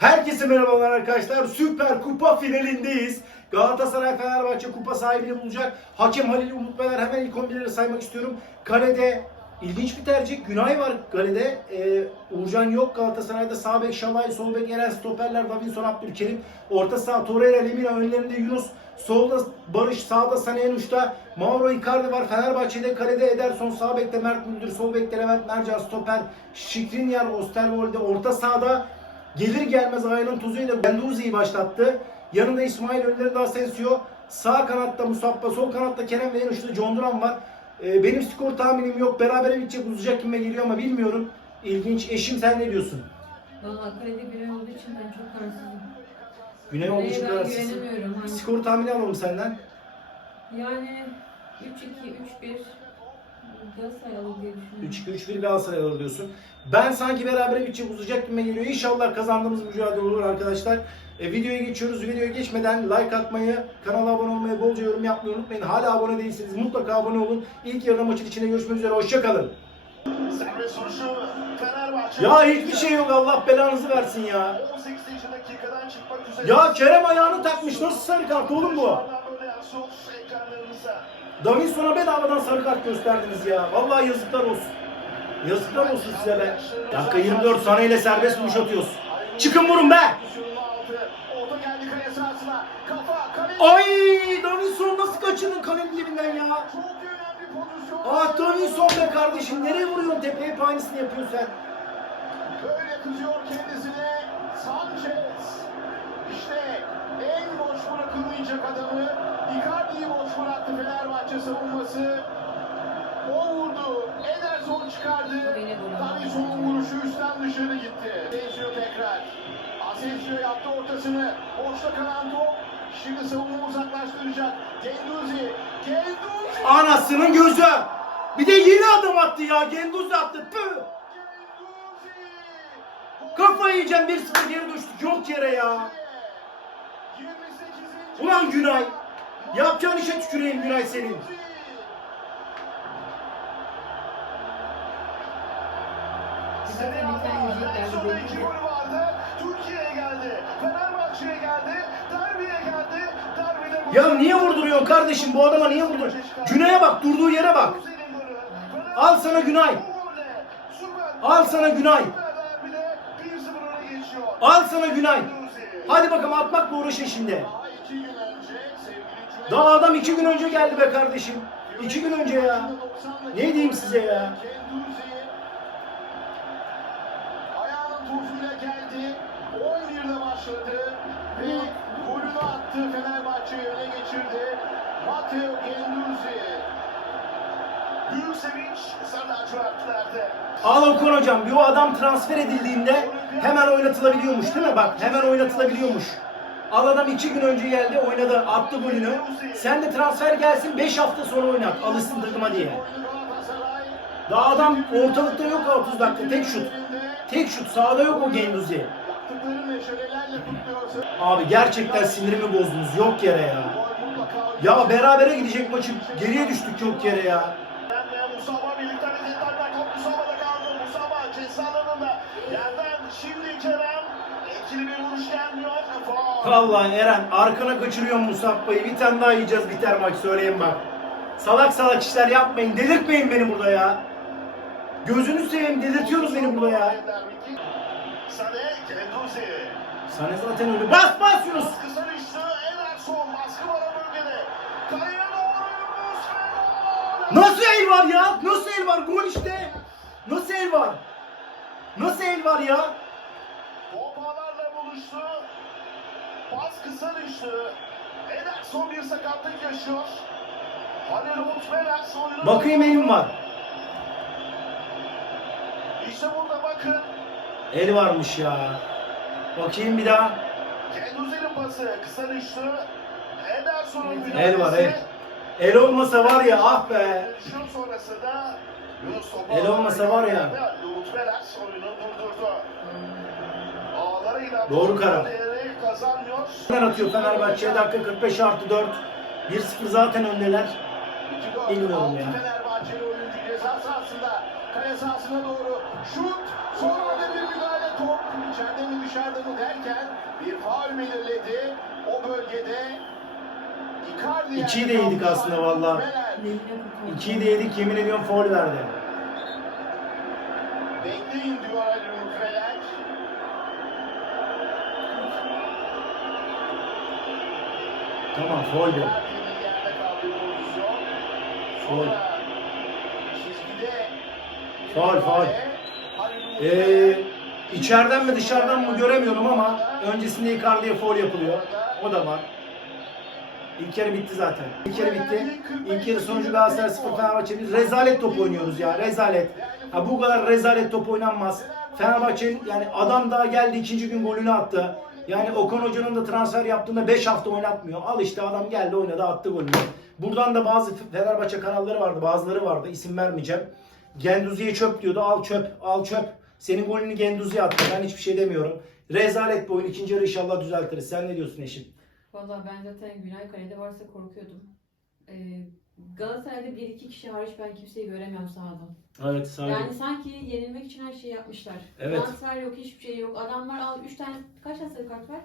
Herkese merhabalar arkadaşlar. Süper Kupa finalindeyiz. Galatasaray Fenerbahçe kupa sahibini bulacak. Hakem Halil Umutbeler hemen ilk 11'leri saymak istiyorum. Kalede ilginç bir tercih. Günay var kalede. Ee, Uğurcan yok. Galatasaray'da sağ bek Şalay, sol bek Eren, stoperler Davinson Abdülkerim. Orta saha Torreira, Lemina, önlerinde Yunus. Solda Barış, sağda Sané uçta. Mauro Icardi var. Fenerbahçe'de kalede Ederson, sağ bekte Mert Müldür, sol bekte Levent Mercan, stoper Şikrinyar, Osterwolde. Orta sahada Gelir gelmez ayının tuzuyla Genduzi'yi başlattı. Yanında İsmail önlerinde Asensio. Sağ kanatta Musabba, sol kanatta Kerem ve en uçta John Duran var. Ee, benim skor tahminim yok. Berabere bitecek uzayacak kime geliyor ama bilmiyorum. İlginç. Eşim sen ne diyorsun? Valla kredi birey olduğu için ben çok kararsızım. Güney olduğu için ben kararsızsın. güvenemiyorum. Hani Skor tahmini alalım senden. yani 3-2, 3-1 Galatasaray alır diye düşünüyorum. 3-2-3-1 Galatasaray alır diyorsun. Ben sanki berabere bitecek uzayacak kime geliyor. İnşallah kazandığımız mücadele olur arkadaşlar. E, videoya geçiyoruz. Videoya geçmeden like atmayı, kanala abone olmayı, bolca yorum yapmayı unutmayın. Hala abone değilseniz mutlaka abone olun. İlk yarı maçın içinde görüşmek üzere. Hoşçakalın. Serbest vuruşu Fenerbahçe. Ya hiçbir şey yok. Allah belanızı versin ya. 18. dakikadan çıkmak üzere. Ya Kerem ayağını takmış. Nasıl sarı kart oğlum bu? Ekranlarınıza. Davinson'a bedavadan sarı kart gösterdiniz ya. Vallahi yazıklar olsun. Yazıklar olsun size be. Dakika 24 Sané ile serbest vuruş atıyoruz. Çıkın vurun be. Ay Davinson nasıl kaçırdın kalenin dibinden ya? Ah Davinson be kardeşim nereye vuruyorsun tepeye aynısını yapıyorsun sen. Böyle kızıyor kendisine Sanchez. İşte en boş bırakılmayacak adamı Icardi'yi boş bıraktı Fenerbahçe savunması. O vurdu. Ederson çıkardı. Davinson'un vuruşu üstten dışarı gitti. Asensio tekrar. Asensio yaptı ortasını. Boşta kalan top. Şimdi savunma uzaklaştıracak. Genduzi. Genduzi. Anasının gözü. Bir de yeni adım attı ya. Genduz attı. Püh. Genduzi. Kafayı yiyeceğim 1-0 geri düştük. Yok yere ya. 28. Ulan Günay. Yapacağın işe tüküreyim Günay senin. Sene Bir tane yiyecekler bir sonra de. iki golü vardı. Türkiye'ye geldi. Fenerbahçe'ye geldi. Derbiye geldi. Derbide bu- Ya niye vurduruyorsun kardeşim bu adama niye vurdur? Günay'a bak durduğu yere bak. Al sana Günay. Al sana Günay. Derbide 1-0 öne geçiyor. Al sana Günay. Hadi bakalım atmakla uğraşın şimdi. Daha iki gün önce sevgili Cüneyt- Daha adam iki gün önce geldi be kardeşim. İki gün önce ya. 90'lık Ne diyeyim size ya? Ayağının tozuyla geldi. 11'de başladı ve golünü attı. Fenerbahçe'yi öne geçirdi. Matteo Genduzi. Büyük sevinç Sarı lacivertlerde. Al Okan hocam bir o adam transfer edildiğinde hemen oynatılabiliyormuş değil mi? Bak hemen oynatılabiliyormuş. Al adam iki gün önce geldi oynadı attı golünü. Sen de transfer gelsin 5 hafta sonra oynat alışsın takıma diye. Daha adam ortalıkta yok 30 dakika tek şut. Tek şut sahada yok o Genduzi. Abi gerçekten sinirimi bozdunuz yok yere ya. Ya berabere gidecek maçı geriye düştük yok yere ya. Musaba Vallahi Eren arkana kaçırıyorsun Musabba'yı. Bir tane daha yiyeceğiz biter maç söyleyeyim bak. Salak salak işler yapmayın. Delirtmeyin beni burada ya. Gözünü seveyim delirtiyorsunuz beni burada ya. Sane zaten öyle. Bas bas Yunus. Nasıl el var ya? Nasıl el var? Gol işte. Nasıl el var? Nasıl el var ya? Top buluştu. Pas kısa düştü. Ederson bir sakatlık yaşıyor. Halil Umut oyunu... Bakayım elim var. İşte burada bakın. El varmış ya. Bakayım bir daha. Genduzi'nin pası kısa düştü. Ederson'un müdahalesi. El var el. El olmasa var ya ah be. Şut sonrasında El olmasa var ya. Umut Meler oyunu durdurdu. Doğru karar. Fener atıyor Fenerbahçe'ye dakika 45 artı 4. 1-0 zaten öndeler. Bilmiyorum ya. Fenerbahçeli oyuncu ceza sahasında. Kale sahasına doğru. Şut. Sonra da bir müdahale. top içeride mi dışarıda mı derken bir faul belirledi. O bölgede Icardi İkiyi de yedik aslında valla. İkiyi de yedik yemin ediyorum foul verdi. Bekleyin diyor Ali Rütveler. Tamam foul bu. Icardi'nin yerde kaldığı pozisyon. Faul. Sonra çizgide bir Faul, faul. müdahale. Halil Ee, içeriden mi dışarıdan mı göremiyorum ama öncesinde Icardi'ye foul yapılıyor. O da var. İlk yarı bitti zaten. İlk yarı bitti. İlk yarı sonucu Galatasaray 0 Fenerbahçe 1. Rezalet top oynuyoruz ya rezalet. Ha bu kadar rezalet top oynanmaz. Fenerbahçe'nin yani adam daha geldi ikinci gün golünü attı. Yani Okan Hoca'nın da transfer yaptığında 5 hafta oynatmıyor. Al işte adam geldi oynadı attı golünü. Buradan da bazı Fenerbahçe kanalları vardı bazıları vardı isim vermeyeceğim. Genduzi'ye çöp diyordu al çöp al çöp. Senin golünü Genduzi attı ben hiçbir şey demiyorum. Rezalet bu oyun ikinci yarı inşallah düzeltiriz. Sen ne diyorsun eşim? Valla ben zaten Günay Kale'de varsa korkuyordum. Ee, Galatasaray'da bir iki kişi hariç ben kimseyi göremiyorum sahada. Evet saygı. Yani sanki yenilmek için her şeyi yapmışlar. Evet. Transfer yok, hiçbir şey yok. Adamlar al 3 tane, kaç tane sarı kart var?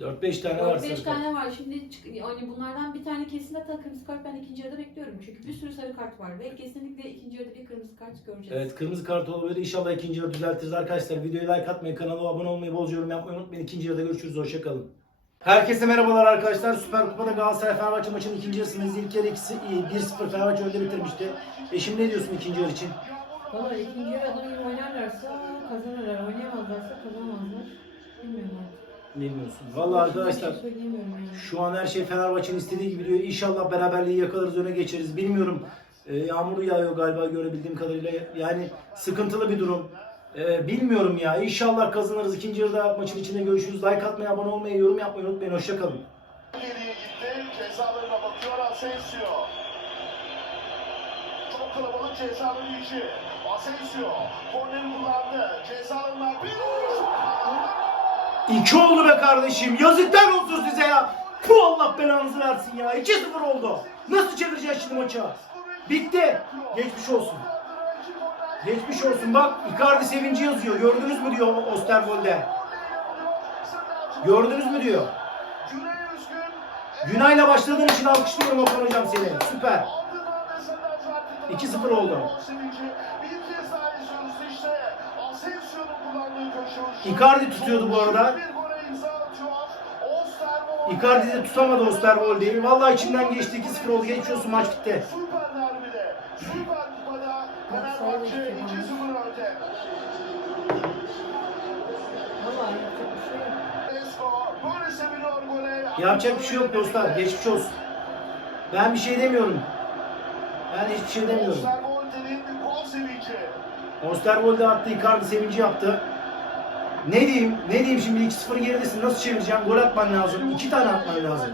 4-5 tane var 4-5 sarı kart. tane var. Şimdi çık, hani bunlardan bir tane kesin hatta kırmızı kart ben ikinci yarıda bekliyorum. Çünkü bir sürü sarı kart var ve kesinlikle ikinci yarıda bir kırmızı kart göreceğiz. Evet kırmızı kart olabilir. İnşallah ikinci yarı düzeltiriz arkadaşlar. Videoya like atmayı, kanala abone olmayı, bolca yorum yapmayı unutmayın. İkinci yarıda görüşürüz. Hoşçakalın. Herkese merhabalar arkadaşlar. Süper Kupa'da Galatasaray Fenerbahçe maçının ikinci yarısındayız. İlk yarı ikisi iyi. 1-0 Fenerbahçe önde bitirmişti. Eşim ne diyorsun ikinci yarı için? Valla ikinci yarı adam gibi oynarlarsa kazanırlar. Oynayamazlarsa kazanamazlar. Bilmiyorum artık. Bilmiyorsun. Vallahi arkadaşlar Bir şey yani. Şu an her şey Fenerbahçe'nin istediği gibi gidiyor. İnşallah beraberliği yakalarız, öne geçeriz. Bilmiyorum. Ee, yağmur yağıyor galiba görebildiğim kadarıyla. Yani sıkıntılı bir durum. Ee, bilmiyorum ya. İnşallah kazanırız. İkinci yarıda maçın içinde görüşürüz. Like atmayı, abone olmayı, yorum yapmayı unutmayın. Hoşçakalın. Geriye gitti. Cezalarına bakıyor Asensio. Çok kalabalık cezaları içi. Asensio. Korneri kullandı. Cezalarına bir İki oldu be kardeşim. Yazıklar olsun size ya. Puh Allah belanızı versin ya. 2-0 oldu. Nasıl çevireceğiz şimdi maçı? Bitti. Geçmiş olsun. Geçmiş olsun. Bak Icardi sevinci yazıyor. Gördünüz mü diyor Osterwold'e. Gördünüz mü diyor. Günay'la başladığın için alkışlıyorum Okan hocam seni. Süper. 2-0 oldu. Icardi tutuyordu bu arada. Icardi de tutamadı Osterwold'i. Vallahi içinden geçti 2-0 oldu. Geçiyorsun maç bitti. Süper derbide. Süper. Fenerbahçe 2-0 önde. Valla yapacak bir şey yok. Yapacak bir şey yok dostlar. Geçmiş olsun. Ben bir şey demiyorum. Ben hiçbir şey demiyorum. Osterwold'in gol sevinci. Osterwold'e attı. Icardi sevinci yaptı. Ne diyeyim? Ne diyeyim şimdi 2-0 geridesin. Nasıl çevireceksin? Gol atman lazım. 2 tane atman lazım.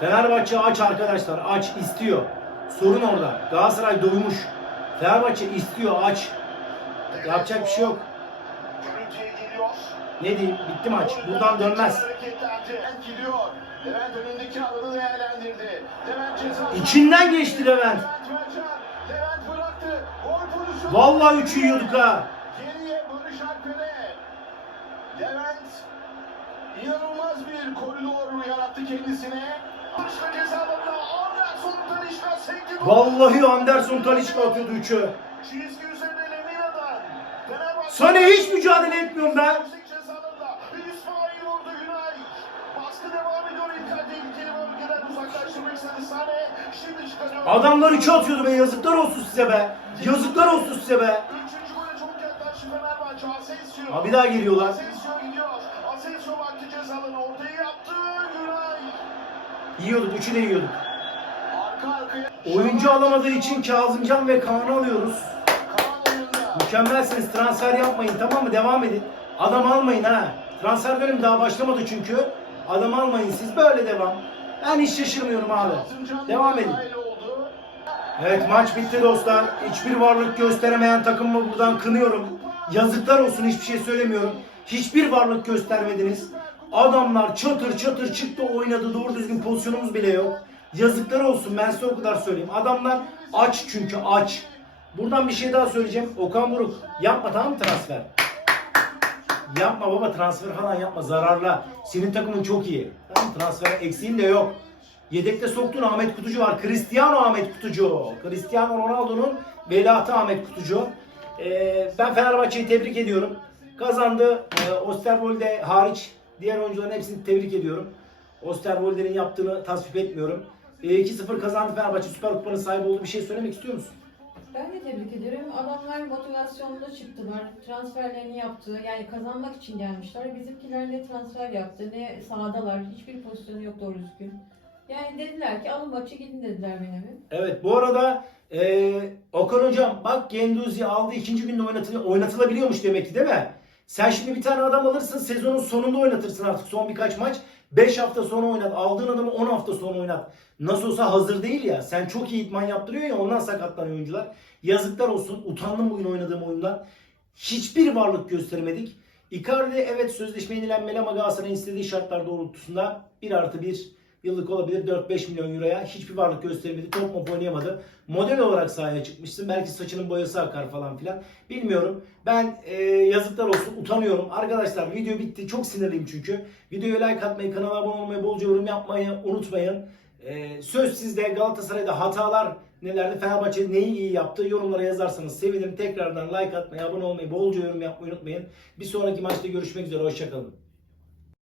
Fenerbahçe aç arkadaşlar. Aç. istiyor. Sorun orada. Galatasaray doymuş. Fenerbahçe istiyor. Aç. Yapacak bir şey yok. Ne diyeyim? Bitti maç. Buradan dönmez. İçinden geçti Levent. Vallahi 3'ü yiyorduk ha. Geriye. Levent inanılmaz bir koridor yarattı kendisine. Vallahi Anderson Talişka atıyordu 3'ü. Çizgi üzerine Lemina'dan. Fenerbahçe. Sana hiç mücadele etmiyorum ben. Adamlar 3'ü atıyordu be. Yazıklar olsun size be. Yazıklar olsun size be. Ha bir daha geliyorlar. Yiyorduk. 3'ü de yiyorduk. Oyuncu alamadığı için Kazımcan ve Kaan'ı alıyoruz. Mükemmelsiniz. Transfer yapmayın tamam mı? Devam edin. Adam almayın ha. Transfer dönemi daha başlamadı çünkü. Adam almayın siz. Böyle devam. Ben hiç şaşırmıyorum abi. Devam edin. Evet maç bitti dostlar. Hiçbir varlık gösteremeyen takımımı buradan kınıyorum. Yazıklar olsun hiçbir şey söylemiyorum. Hiçbir varlık göstermediniz. Adamlar çatır çatır çıktı oynadı. Doğru düzgün pozisyonumuz bile yok. Yazıklar olsun ben size o kadar söyleyeyim. Adamlar aç çünkü aç. Buradan bir şey daha söyleyeceğim. Okan Buruk yapma tamam mı transfer? Yapma baba transfer falan yapma zararla. Senin takımın çok iyi. Tamam transfer eksiğin de yok. Yedekte soktuğun Ahmet Kutucu var. Cristiano Ahmet Kutucu. Cristiano Ronaldo'nun velatı Ahmet Kutucu. Ee, ben Fenerbahçe'yi tebrik ediyorum. Kazandı. Ee, Osterwolde hariç diğer oyuncuların hepsini tebrik ediyorum. Osterwolde'nin yaptığını tasvip etmiyorum. Ee, 2-0 kazandı Fenerbahçe. Süper Kupa'nın sahibi oldu. Bir şey söylemek istiyor musun? Ben de tebrik ederim. Adamlar motivasyonla çıktılar. Transferlerini yaptı. Yani kazanmak için gelmişler. Bizimkiler ne transfer yaptı ne sahadalar. Hiçbir pozisyonu yok doğru düzgün. Yani dediler ki alın maçı gidin dediler benim. Evet bu arada eee Okan hocam bak Genduzi aldı ikinci günde oynatıl oynatılabiliyormuş demek ki değil mi? Sen şimdi bir tane adam alırsın sezonun sonunda oynatırsın artık son birkaç maç. 5 hafta sonra oynat. Aldığın adamı 10 hafta sonra oynat. Nasıl olsa hazır değil ya. Sen çok iyi idman yaptırıyor ya ondan sakatlanıyor oyuncular. Yazıklar olsun. Utandım bugün oynadığım oyundan. Hiçbir varlık göstermedik. Icardi evet sözleşme yenilenmeli ama Galatasaray'ın istediği şartlar doğrultusunda 1 artı 1 yıllık olabilir 4-5 milyon euroya hiçbir varlık göstermedi. Top mop oynayamadı. Model olarak sahaya çıkmışsın. Belki saçının boyası akar falan filan. Bilmiyorum. Ben e, yazıklar olsun utanıyorum. Arkadaşlar video bitti. Çok sinirliyim çünkü. Videoya like atmayı, kanala abone olmayı, bolca yorum yapmayı unutmayın. E, söz sizde Galatasaray'da hatalar nelerdi? Fenerbahçe neyi iyi yaptı? Yorumlara yazarsanız sevinirim. Tekrardan like atmayı, abone olmayı, bolca yorum yapmayı unutmayın. Bir sonraki maçta görüşmek üzere. Hoşçakalın.